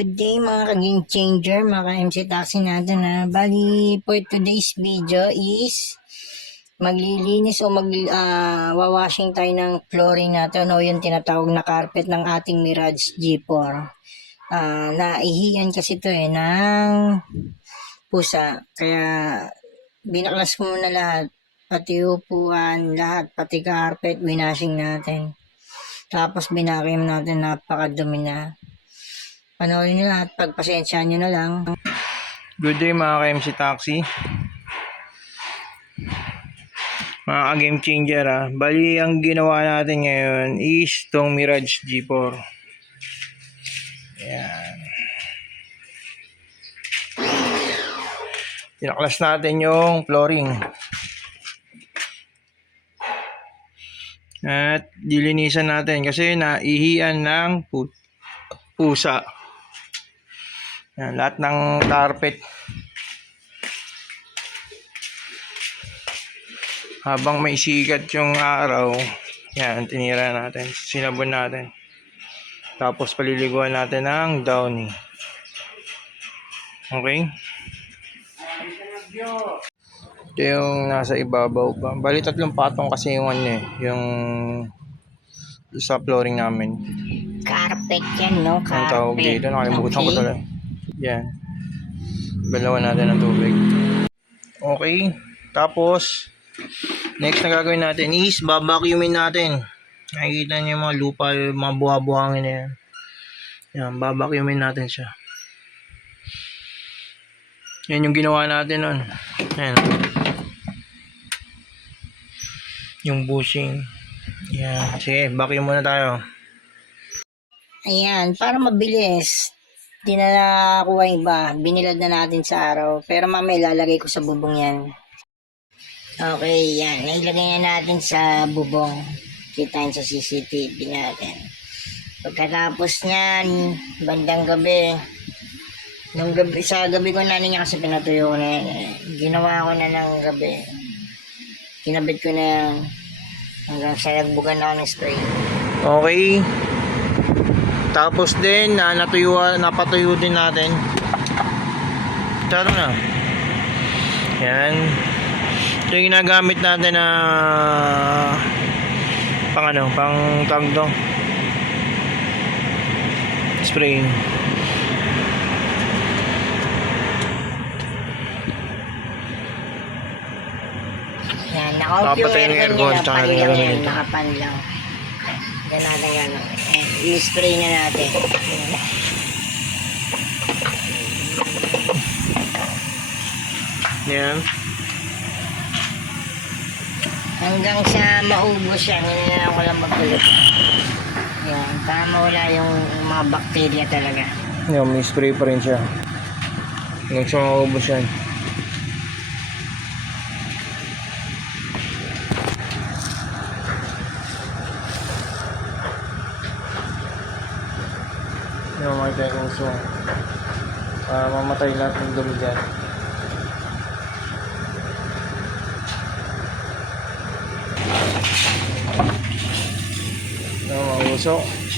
Okay, mga ka-game changer, mga ka-MC Taxi natin na. Bali, for today's video is maglilinis o mag ah, wawashing tayo ng flooring natin o yung tinatawag na carpet ng ating Mirage G4. Ah, naihiyan kasi to eh ng pusa. Kaya binaklas ko muna lahat. Pati upuan, lahat, pati carpet, winashing natin. Tapos binakim natin napakadumi na. Panoorin nyo lahat, pagpasensyaan nyo na lang. Good day mga ka-MC Taxi. Mga ka-game changer ah. Bali, ang ginawa natin ngayon is tong Mirage G4. Yan. Tinaklas natin yung flooring. At dilinisan natin kasi naihian ng pu- pusa. Yan, lahat ng carpet. Habang may sikat yung araw, yan, tinira natin, sinabon natin. Tapos paliliguan natin ng downy. Okay? Ito yung nasa ibabaw pa. Bali tatlong patong kasi yung ano eh, yung sa flooring namin. Carpet yan, no? Ang Carpet. tawag dito, nakalimutan ko talaga. Yan. Balawan natin ng tubig. Okay. Tapos, next na gagawin natin is babacuumin natin. Nakikita niyo yung mga lupa, yung mga buha-buhangin na yan. Yan, babacuumin natin siya. Yan yung ginawa natin nun. Yan. Yung bushing. Yan. Sige, vacuum muna tayo. Ayan, para mabilis. Di na yung iba. Binilad na natin sa araw. Pero mamaya lalagay ko sa bubong yan. Okay, yan. Nailagay na natin sa bubong. Kita yun sa CCTV natin. Pagkatapos niyan, bandang gabi, nung gabi, sa gabi ko na niya kasi pinatuyo ko na yan. eh. Ginawa ko na ng gabi. Kinabit ko na yan. Hanggang sa nagbugan na ng spray. Okay. Tapos din, na natuyo, napatuyo din natin. Taro na. Yan. Ito yung ginagamit natin na pang ano, pang tawag to. Spray. Yan, yung Nakapatay yung aircon aircon, lang nilagay yan, nito. nakapan lang. Yan natin gano'n. Yan, i-spray na natin. Yan. Hanggang sa maubos yan, hinayaan ko lang magkulit. Yan, para mawala yung mga bakterya talaga. Yan, may spray pa rin siya. Hanggang sa maubos yan. Yung mga tayo uso. Para mamatay lahat ng dumi dyan. Yung mga uso.